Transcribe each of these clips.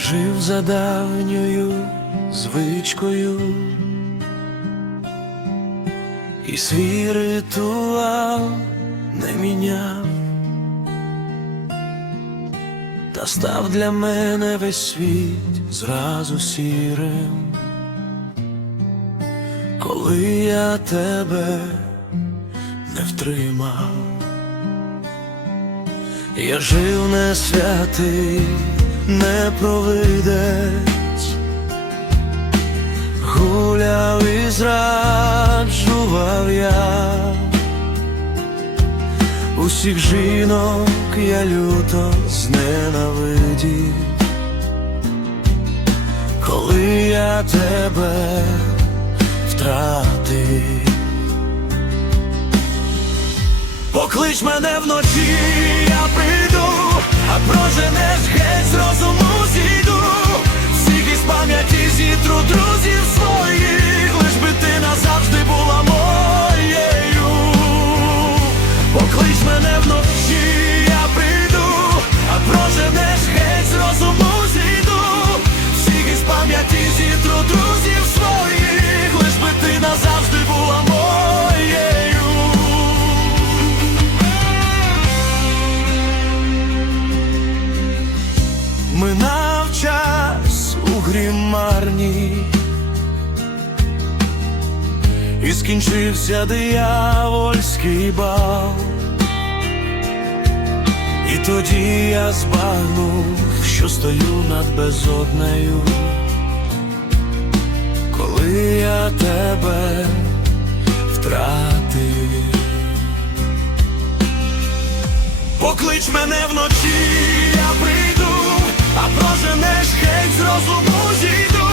Жив за давньою звичкою, і свій ритуал не міняв, та став для мене весь світ зразу сірим, коли я тебе не втримав. Я жив не святий, не провидець, гуляв і зраджував я, усіх жінок я люто зненавидів, коли я тебе втратив. Поклич мене вночі, я прийду, час у грімарні І скінчився диявольський бал. І тоді я збагнув, що стою над безоднею. Коли я тебе втратив. Поклич мене вночі, а проженеш геть з розуму зійду,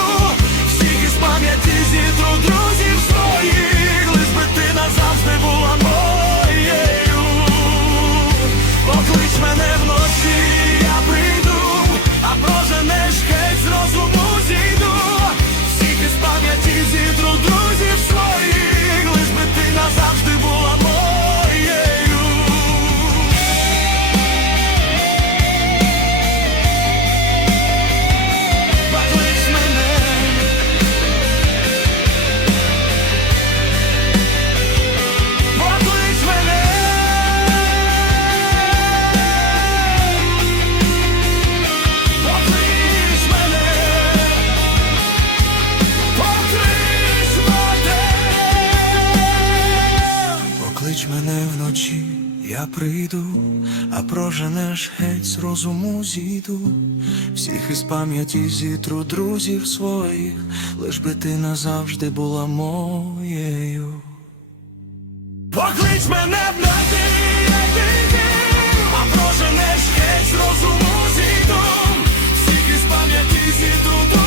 всіх із пам'яті зітру друзів своїх, лиш би ти назавжди була моєю. Поклич мене вночі, я прийду, а проженеш геть з розуму зійду, всіх із пам'яті зітру друзів я прийду, а проженеш геть з розуму зійду, всіх із пам'яті зітру друзів своїх, лиш би ти назавжди була моєю. Поклич мене вночі, я а проженеш геть з розуму зійду, всіх із пам'яті зітру